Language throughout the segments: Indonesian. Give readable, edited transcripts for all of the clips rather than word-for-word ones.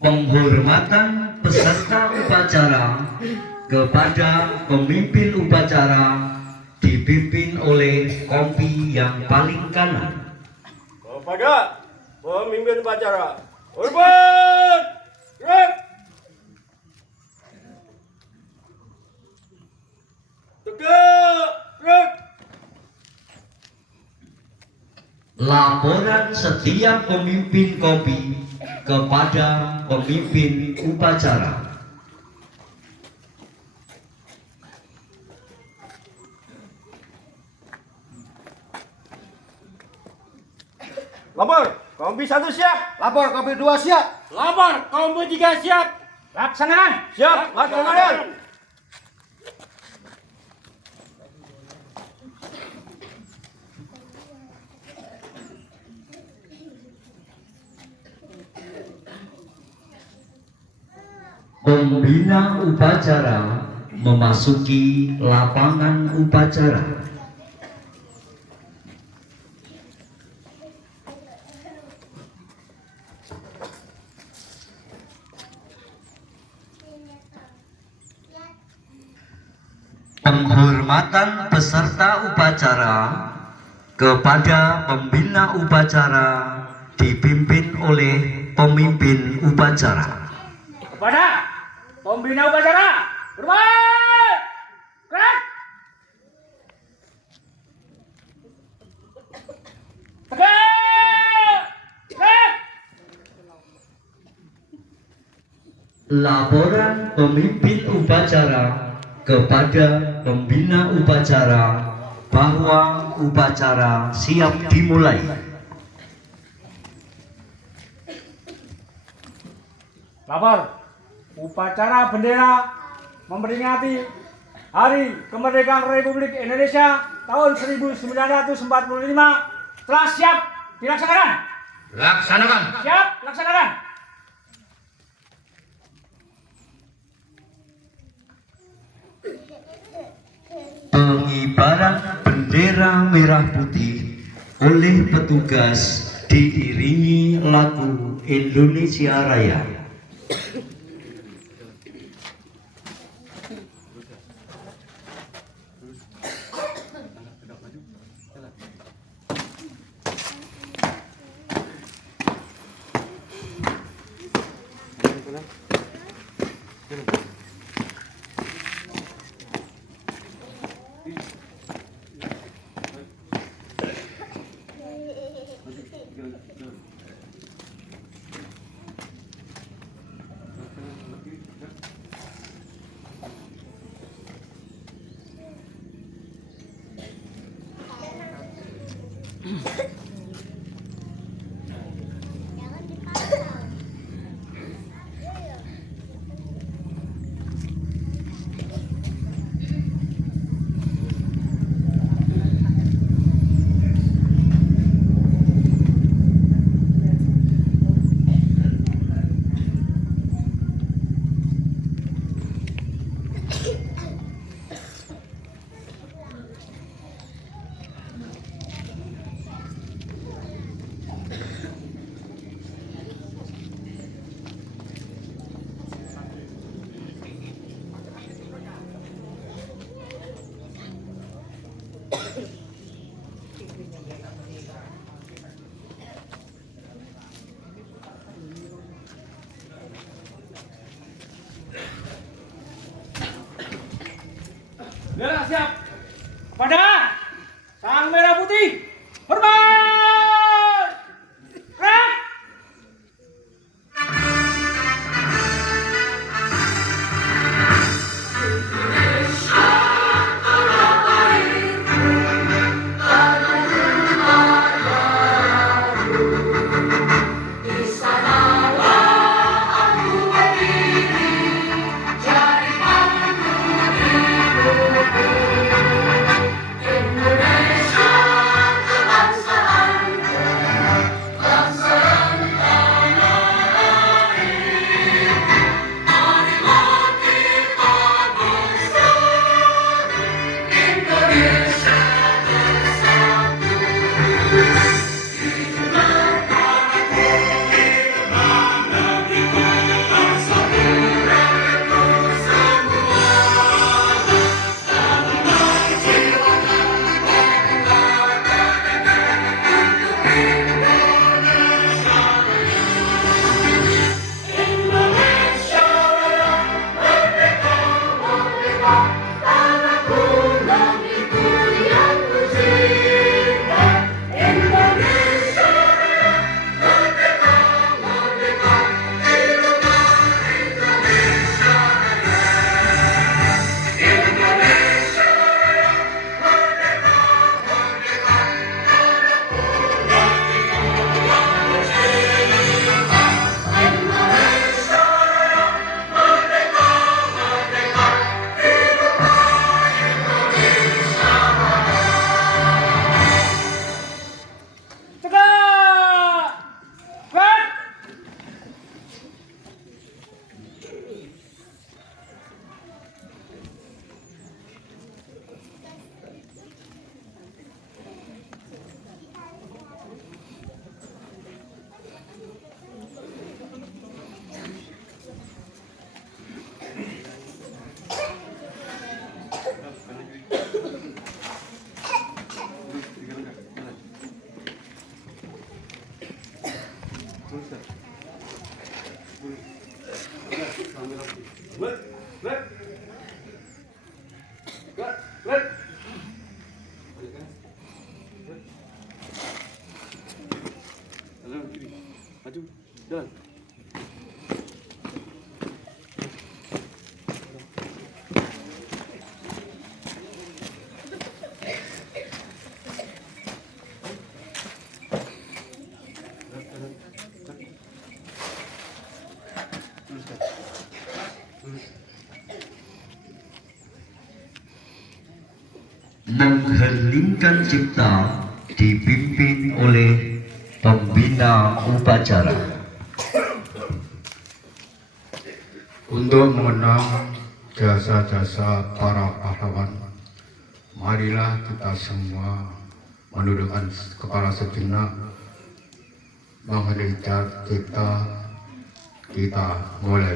Penghormatan peserta upacara kepada pemimpin upacara dipimpin oleh kompi yang paling kanan. Kepada pemimpin upacara, hormat, gerak, tegak, gerak. Laporan setiap pemimpin kompi kepada pemimpin upacara. Lapor, kompi 1 siap. Lapor kompi 2 siap. Lapor, kompi 3 siap. Laksanakan. Siap, laksanakan. Pembina upacara memasuki lapangan upacara. Penghormatan peserta upacara kepada pembina upacara dipimpin oleh pemimpin upacara. Kepada pembina upacara, hormat, gerak, tegak, gerak. Laporan pemimpin upacara kepada pembina upacara bahwa upacara siap dimulai. Lapor, upacara bendera memperingati Hari Kemerdekaan Republik Indonesia tahun 1945 telah siap dilaksanakan. Laksanakan. Siap, laksanakan. Pengibaran bendera merah putih oleh petugas diiringi lagu Indonesia Raya. Bendera siap. Pada sang merah putih, hormat, gerak. Mengheningkan cipta dipimpin oleh pembina upacara. Untuk mengenang jasa-jasa para pahlawan, marilah kita semua menundukkan kepala sejenak, menghentikan kita mulai.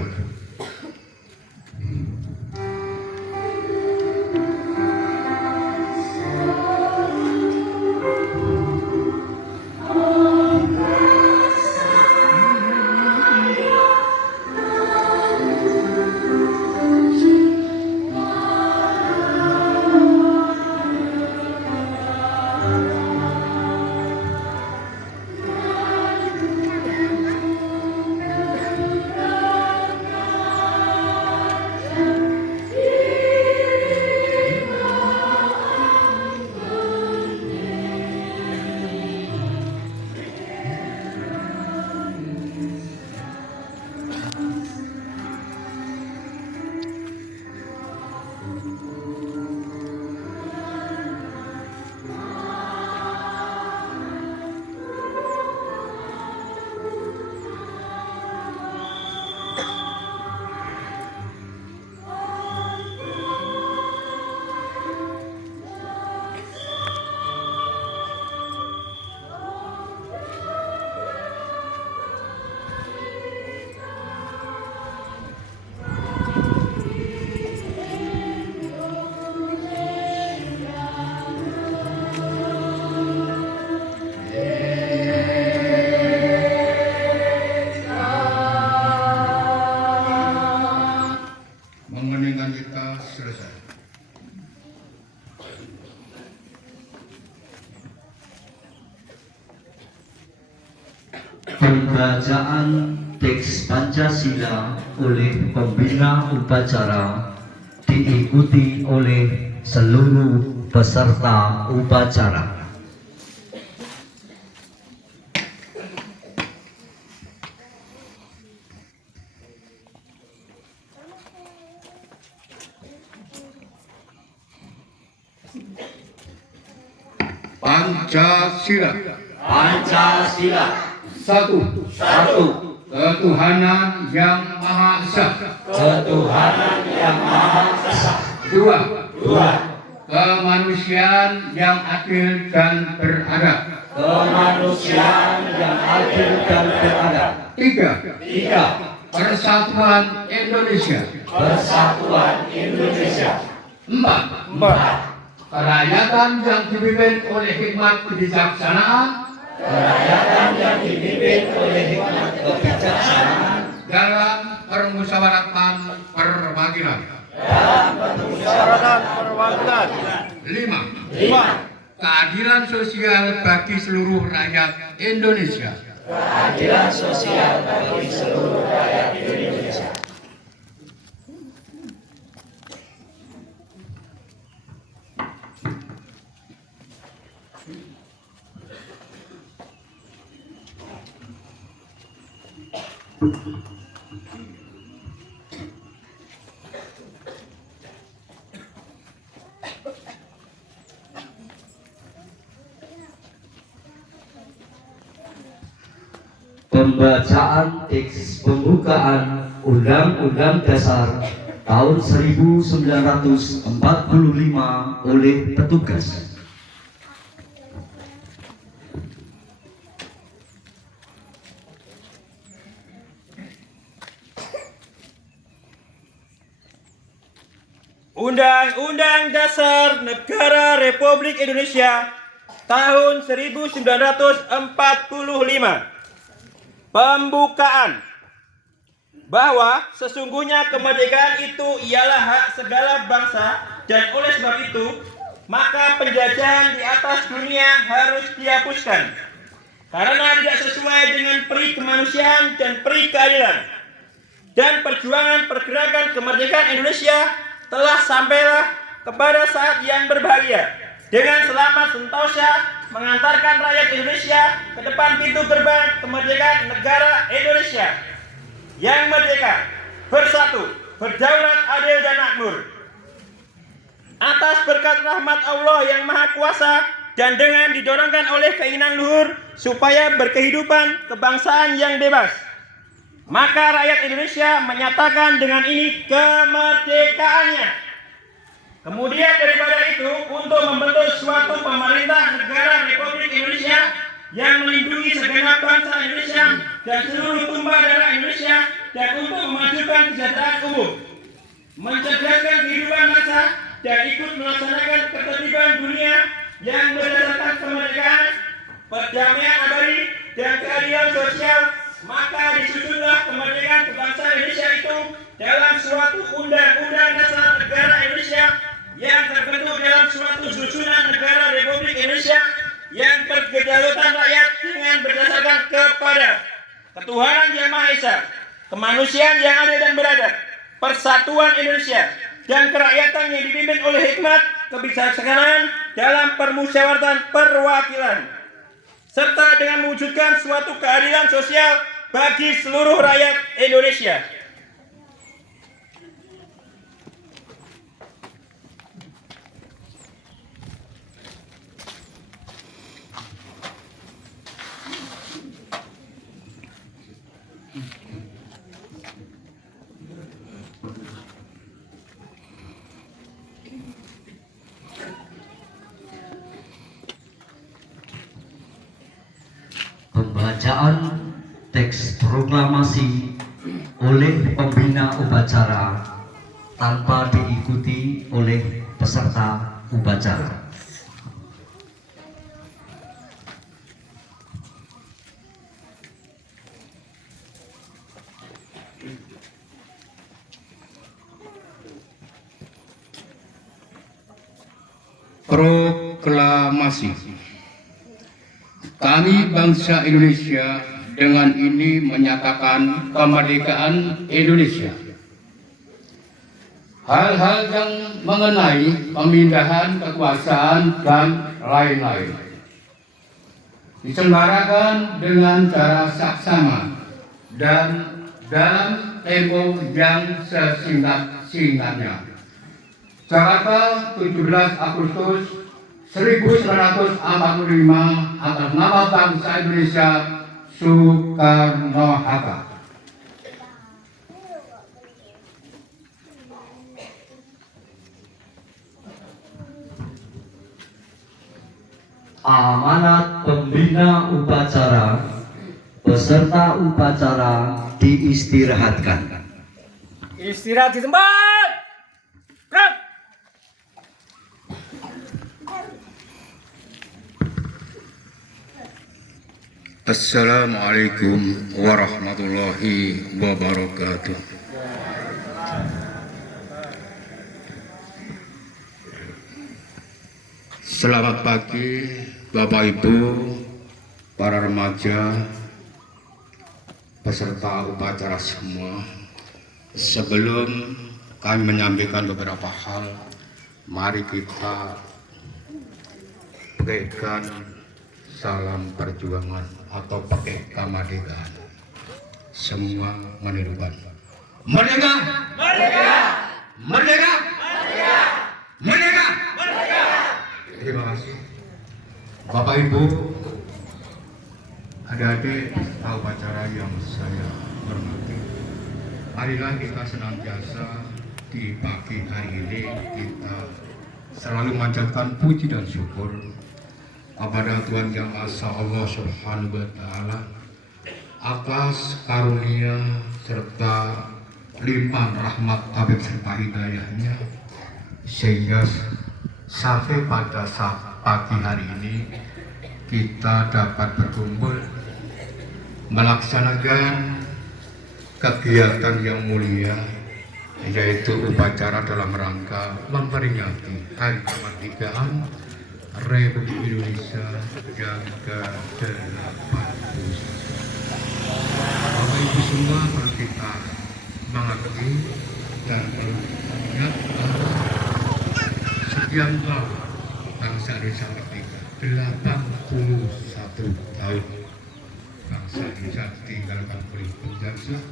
Mengeningkan kita selesai. Pembacaan teks Pancasila oleh pembina upacara diikuti oleh seluruh peserta upacara. Pancasila. Pancasila. Satu. Satu. Ketuhanan yang Maha Esa. Ketuhanan yang Maha Esa. Dua. Dua. Kemanusiaan yang adil dan beradab. Kemanusiaan yang adil dan beradab. Tiga. Tiga. Persatuan Indonesia. Persatuan Indonesia. Empat. Empat. Kerakyatan yang dipimpin oleh hikmat kebijaksanaan. Kerakyatan yang dipimpin oleh hikmat kebijaksanaan. Dalam permusyawaratan perwakilan. Dalam permusyawaratan perwakilan. Lima. Lima. Keadilan sosial bagi seluruh rakyat Indonesia. Keadilan sosial bagi seluruh rakyat Indonesia. Pembacaan teks pembukaan Undang-Undang Dasar tahun 1945 oleh petugas. Undang-Undang Dasar Negara Republik Indonesia tahun 1945. Pembukaan. Bahwa sesungguhnya kemerdekaan itu ialah hak segala bangsa, dan oleh sebab itu maka penjajahan di atas dunia harus dihapuskan. karena tidak sesuai dengan peri kemanusiaan dan peri keadilan. Dan perjuangan pergerakan kemerdekaan Indonesia telah sampailah kepada saat yang berbahagia dengan selamat sentosa mengantarkan rakyat Indonesia ke depan pintu gerbang kemerdekaan negara Indonesia yang merdeka, bersatu, berdaulat, adil dan makmur. Atas berkat rahmat Allah yang Maha Kuasa dan dengan didorongkan oleh keinginan luhur supaya berkehidupan kebangsaan yang bebas, maka rakyat Indonesia menyatakan dengan ini kemerdekaannya. Kemudian daripada itu, untuk membentuk suatu pemerintah negara Republik Indonesia yang melindungi segenap bangsa Indonesia dan seluruh tumpah darah Indonesia, dan untuk memajukan kesejahteraan umum, mencerdaskan kehidupan bangsa, dan ikut melaksanakan ketertiban dunia yang berdasarkan kemerdekaan, perdamaian abadi, dan keadilan sosial, maka disusunlah kemerdekaan kebangsaan Indonesia itu dalam suatu undang-undang dasar negara Indonesia yang terbentuk dalam suatu susunan negara Republik Indonesia yang berkedaulatan rakyat dengan berdasarkan kepada ketuhanan yang Maha Esa, kemanusiaan yang adil dan beradab, persatuan Indonesia, dan kerakyatan yang dipimpin oleh hikmat kebijaksanaan dalam permusyawaratan perwakilan, serta dengan mewujudkan suatu keadilan sosial bagi seluruh rakyat Indonesia. Pembacaan teks proklamasi oleh pembina upacara tanpa diikuti oleh peserta upacara. Proklamasi. Kami bangsa Indonesia dengan ini menyatakan kemerdekaan Indonesia. Hal-hal yang mengenai pemindahan kekuasaan dan lain-lain diselenggarakan dengan cara saksama dan dalam tempo yang sesingkat-singkatnya. Jakarta, 17 Agustus 1945, atas nama bangsa Indonesia, Soekarno-Hatta. Amanat pembina upacara, peserta upacara diistirahatkan. Istirahat di tempat. Gerak. Assalamualaikum warahmatullahi wabarakatuh. Selamat pagi Bapak Ibu, para remaja, peserta upacara semua. Sebelum kami menyampaikan beberapa hal, mari kita pegang salam perjuangan atau pakai kemerdekaan. Semua menirukan. Merdeka! Merdeka! Merdeka! Merdeka! Merdeka! Merdeka! Terima kasih. Bapak Ibu, adik-adik peserta upacara yang saya hormati, marilah kita senantiasa di pagi hari ini kita selalu memanjatkan puji dan syukur kepada Tuhan Yang Maha Esa Allah Subhanahu wa Ta'ala atas karunia serta limpahan rahmat tabib serta hidayahnya, sehingga sampai pada saat pagi hari ini kita dapat berkumpul melaksanakan kegiatan yang mulia, yaitu upacara dalam rangka memperingati Hari Kemerdekaan Republik Indonesia yang ke-81. Bapak Ibu semua perlu kita mengerti dan perlu ingat bahwa sekian tahun bangsa Indonesia merdeka, 81 tahun bangsa Indonesia ditinggalkan oleh penjajah,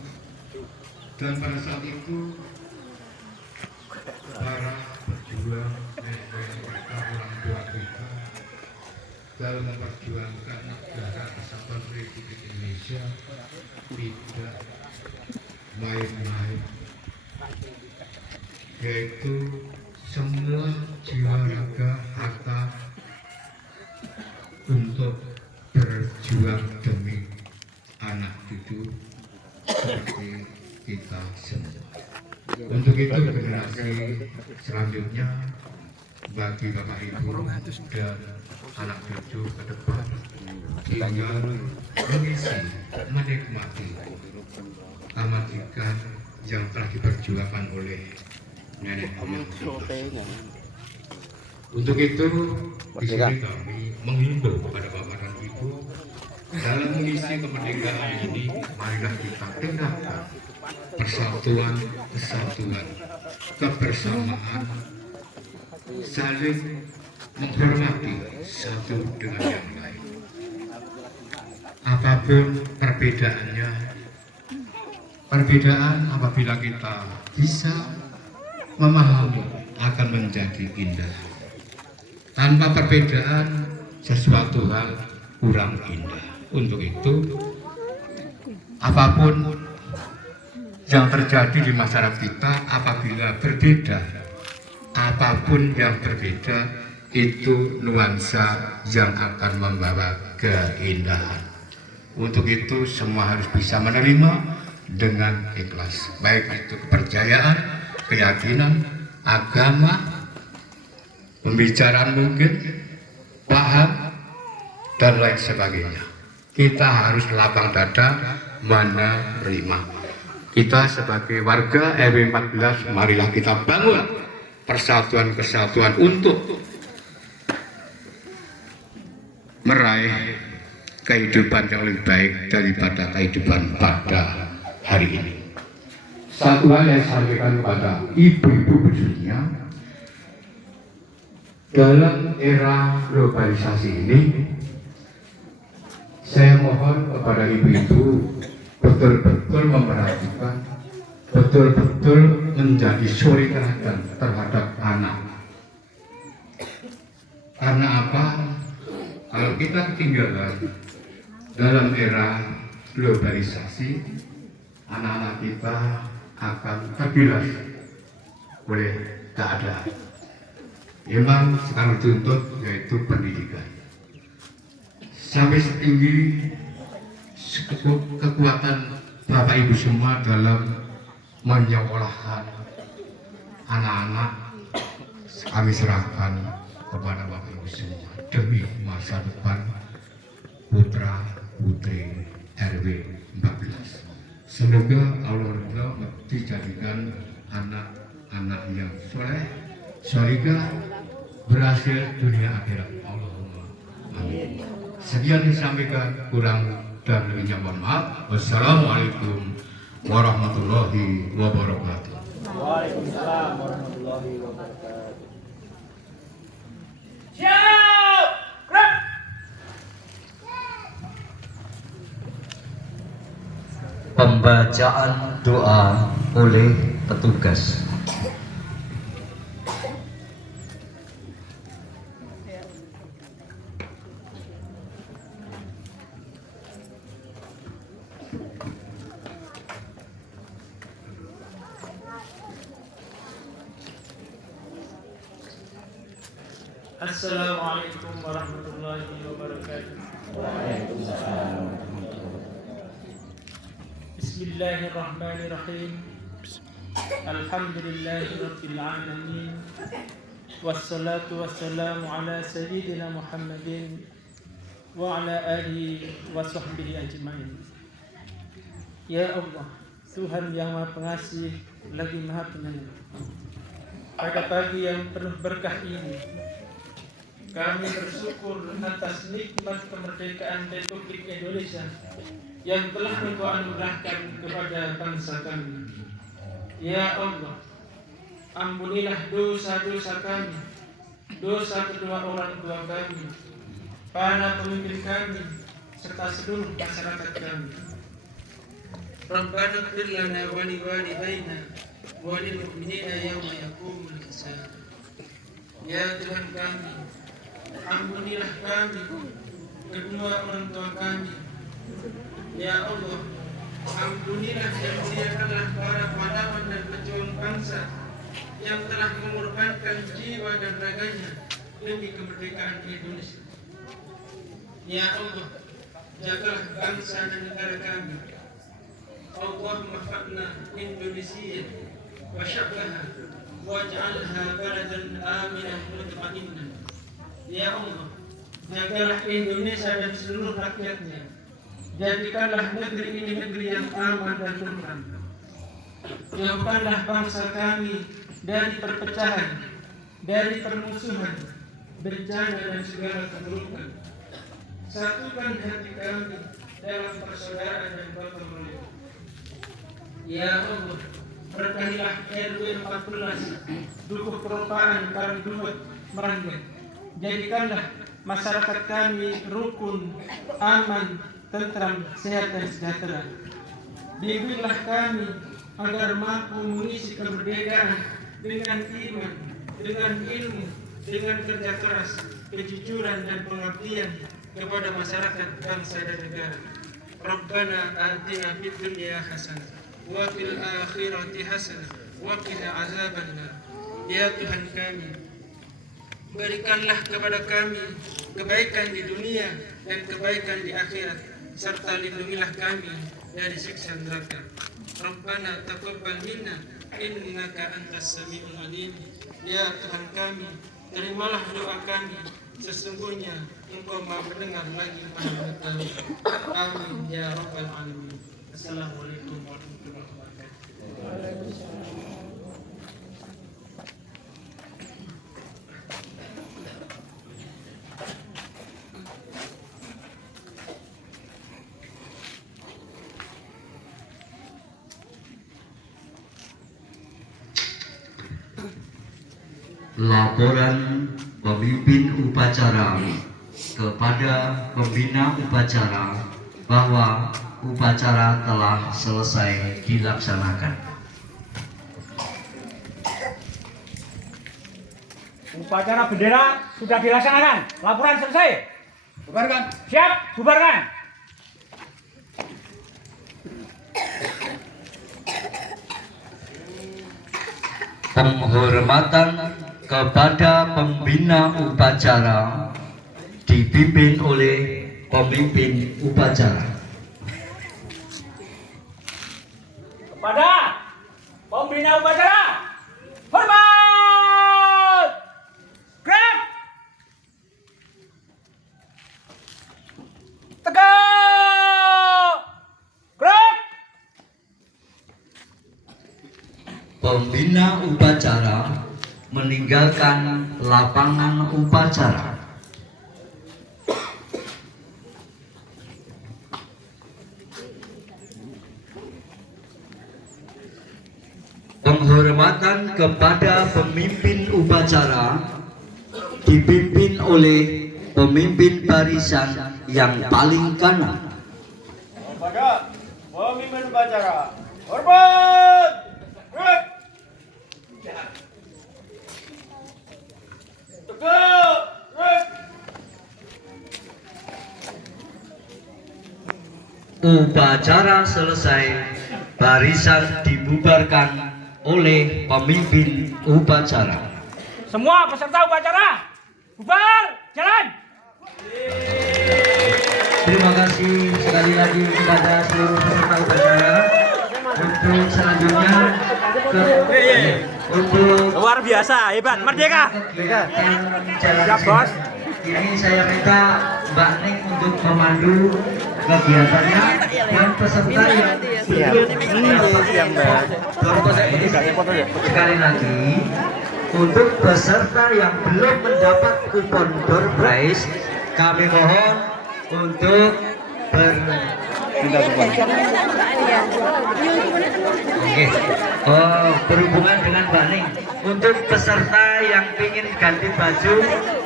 dan pada saat itu para pejuang mereka orang tua kita dalam memperjuangkan negara kesatuan Republik Indonesia tidak main-main, yaitu semua jiwa raga harta untuk berjuang demi anak cucu seperti kita semua. Untuk itu generasi selanjutnya bagi Bapak Ibu dan anak cucu ke depan tinggal mengisi, menikmati kemerdekaan yang telah diperjuangkan oleh nenek moyang kita. Untuk itu di sini kami menghimbau kepada Bapak dan Ibu dalam mengisi kemerdekaan ini, marilah kita tegakkan persatuan, kesatuan, kebersamaan, saling menghormati satu dengan yang lain. Apapun perbedaannya, perbedaan apabila kita bisa memahami akan menjadi indah. Tanpa perbedaan, sesuatu hal kurang indah. Untuk itu, apapun yang terjadi di masyarakat kita, apabila berbeda, apapun yang berbeda, itu nuansa yang akan membawa keindahan. Untuk itu, semua harus bisa menerima dengan ikhlas, baik itu kepercayaan, keyakinan, agama, pembicaraan mungkin, paham, dan lain sebagainya. Kita harus lapang dada menerima. Kita sebagai warga RW 14, marilah kita bangun persatuan-kesatuan untuk meraih kehidupan yang lebih baik daripada kehidupan pada hari ini. Satu hal yang saya sampaikan kepada ibu-ibu khususnya, dalam era globalisasi ini, saya mohon kepada ibu-ibu betul-betul memperhatikan, betul-betul menjadi suri teladan terhadap anak. Karena apa? Kalau kita ketinggalan dalam era globalisasi, anak-anak kita akan tergilas oleh keadaan. Memang sekarang dituntut yaitu pendidikan. Sampai setinggi kekuatan Bapak Ibu semua dalam menyekolahkan anak-anak, kami serahkan kepada Bapak Ibu semua demi masa depan putra putri RW 14. Semoga Allah dijadikan anak-anak yang soleh, solihah, berhasil dunia akhirat. Allahumma amin. Sekian disampaikan, kurang dan lebihnya mohon maaf. Wassalamualaikum warahmatullahi wabarakatuh. Waalaikumsalam warahmatullahi wabarakatuh. Siap! Gerak! Pembacaan doa oleh petugas. Assalamualaikum warahmatullahi wabarakatuh. Bismillahirrahmanirrahim. Alhamdulillahirabbil alamin. Wassalatu wassalamu ala sayyidina Muhammadin wa ala alihi wa sahbihi ajmain. Ya Allah, Tuhan yang Maha Pengasih lagi Maha Penyayang, pada pagi yang penuh berkah ini Kami bersyukur atas nikmat kemerdekaan Republik Indonesia yang telah Engkau anugerahkan kepada bangsa kami. Ya Allah, ampunilah dosa-dosa kami, dosa kedua orang tua kami, para pemimpin kami, serta seluruh masyarakat kami. Rabbana ighfir lana wa li walidayna wa lil mu'minina yawma yaqumul hisab. Ya Tuhan kami, ampunilah kami, kedua orang tua kami. Ya Allah, ampunilah dan muliakanlah para pahlawan dan pejuang bangsa yang telah mengorbankan jiwa dan raganya demi kemerdekaan Indonesia. Ya Allah, jagalah bangsa dan negara kami. Allahumma fa'na Indonesia wa sya'baha waj'alha baladan aminan mutma'innan. Ya Allah, jagalah Indonesia dan seluruh rakyatnya. Jadikanlah negeri ini negeri yang aman dan tentram. Jauhkanlah bangsa kami dari perpecahan, dari permusuhan, bencana dan segala keburukan. Satukan hati kami dalam persaudaraan dan gotong royong. Ya Allah, berkahilah RW 14 Dukuh Peropaan Karangduhut Meranggen. Jadikanlah masyarakat kami rukun, aman, tentram, sehat dan sejahtera. Bimbinglah kami agar mampu mengisi kemerdekaan dengan iman, dengan ilmu, dengan kerja keras, kejujuran dan pengabdian kepada masyarakat, bangsa dan negara. Rabbana atina fid dunya hasanah wa fil akhirati hasanah wa qina azabannar. Ya Tuhan kami, berikanlah kepada kami kebaikan di dunia dan kebaikan di akhirat, serta lindungilah kami dari siksa neraka. Rabbana taqabbal minna innaka antas samiul alim. Ya Tuhan kami, terimalah doa kami, sesungguhnya Engkau Maha mendengar lagi Maha mengetahui. Amin ya rabbal alamin. Assalamualaikum warahmatullahi wabarakatuh. Laporan pemimpin upacara kepada pembina upacara bahwa upacara telah selesai dilaksanakan. Upacara bendera sudah dilaksanakan. Laporan selesai. Bubarkan. Siap, bubarkan. Penghormatan kepada pembina upacara dipimpin oleh pemimpin upacara. Kepada pembina upacara, hormat. Gerak. Tegak. Gerak. Pembina upacara meninggalkan lapangan upacara. Penghormatan kepada pemimpin upacara dipimpin oleh pemimpin barisan yang paling kanan. Kepada pemimpin upacara, hormat. Upacara selesai, barisan dibubarkan oleh pemimpin upacara. Semua peserta upacara, bubar, jalan. Terima kasih sekali lagi kepada seluruh peserta upacara. Untuk selanjutnya untuk Luar biasa, hebat, merdeka. Siap, Bos. Ini saya minta Mbak Ning untuk memandu kegiatannya dan peserta yang sekali lagi untuk peserta yang belum mendapat kupon door prize, kami mohon untuk berhubungan dengan Mbak Ning. Untuk peserta yang ingin ganti baju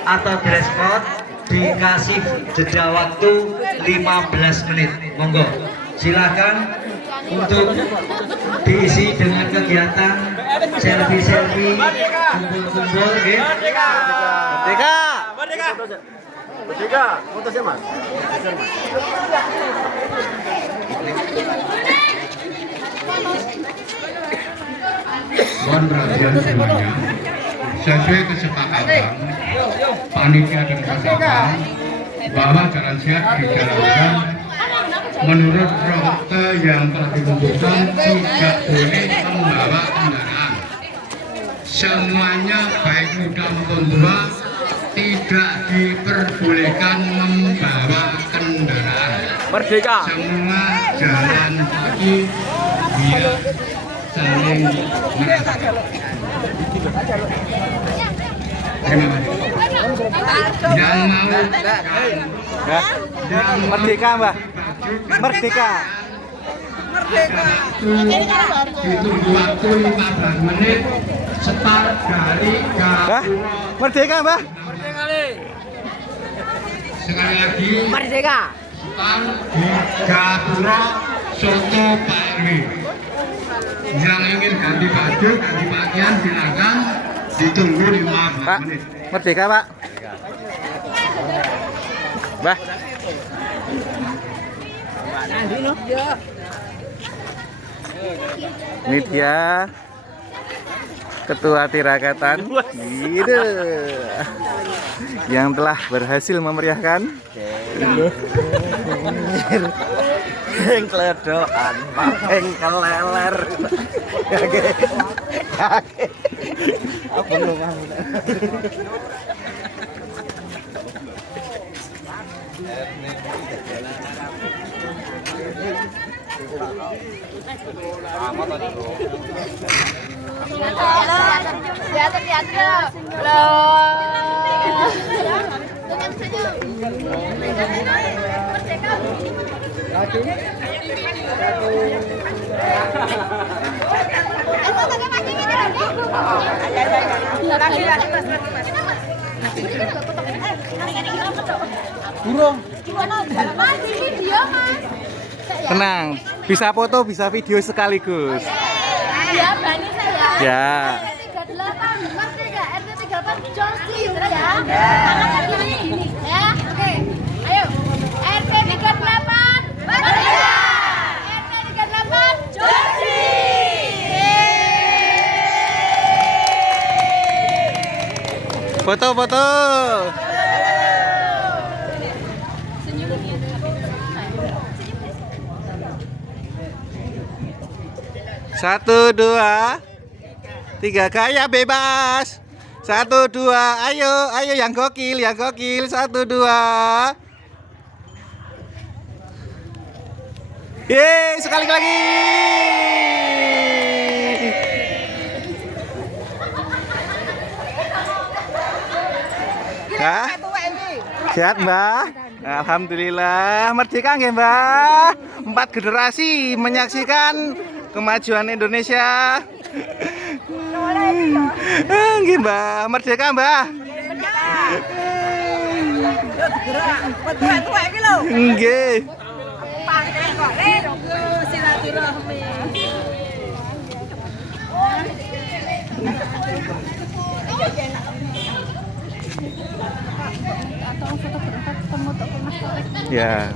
atau dress code dikasih jeda waktu 15 menit. Monggo, silakan untuk diisi dengan kegiatan selfie, kumpul-kumpul, Merdeka, fotonya Mas. Mohon perhatian semuanya. Sesuai kesepakatan panitia dan peserta bahwa jalan sehat dijalankan menurut rute yang telah ditentukan, tidak boleh membawa kendaraan. Semuanya baik muda maupun tua tidak diperbolehkan membawa kendaraan. Merdeka. Semua jalan kaki biar saling merasakan. Terima kasih. Yang mau Merdeka, Mbak. Merdeka. Ditunggu waktu 15 menit start dari Gapura. Merdeka, Mbak. Sekali lagi Merdeka. start di Gapura Soto Pak RW. Yang ingin ganti baju, ganti pakaian silakan, ditunggu 15 menit. Merdeka, Pak. Mbah. Ini dia Ketua Tirakatan gitu, yang telah berhasil memeriahkan yang keledoan, yang keleler. Apa lu kamu? Tenang, bisa foto, bisa video sekaligus. Ya, berani saya. Ya. RT 38, Merdeka, RT 38, Josi, ya. Tangan gini, ya. Oke, ayo. RT 38, Merdeka. RT 38, Josi. Foto. Satu, dua, tiga, gaya bebas. 1, 2, ayo yang gokil, 1, 2. Yeay, sekali lagi. Hah? Sehat, Mbak? Alhamdulillah. Merdeka nggih, Mbak? 4 generasi menyaksikan kemajuan Indonesia. Nggih, Mbak. Merdeka, Mbak? Nggih. Ya.